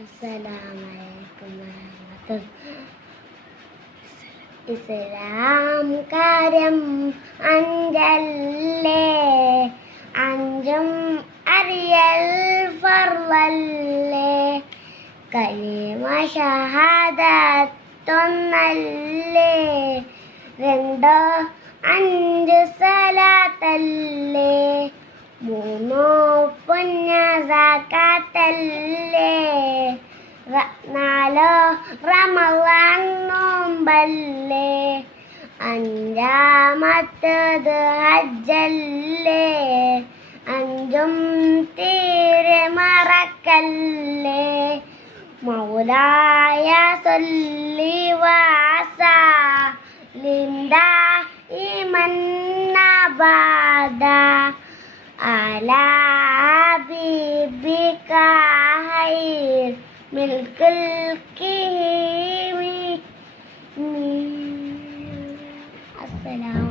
അസ്സലാമലൈക്കും വറഹ്മത്തുള്ളാഹി. ഇസ്ലാം കാര്യം അഞ്ചല്ലേ, അഞ്ചും അറിയൽ ഫർളല്ലേ. കലിമ ഷഹാദത്തൊന്നല്ലേ, രണ്ടോ അഞ്ച് സലാത്തല്ലേ, മൂന്നോ പുണ്യ സകാത്തല്ലേ, നാലോ റമളാൻ നോമ്പല്ലേ, അഞ്ചാമത്തത് ഹജ്ജല്ലേ, അഞ്ചും തീരെ മറക്കല്ലേ. മൗലായ സല്ലി വസല്ലിം ദായിമൻ അബദാ അലാ ഹബീബിക ഖൈർ മിൽക്കിൽ കീമി. അസ്സലാമു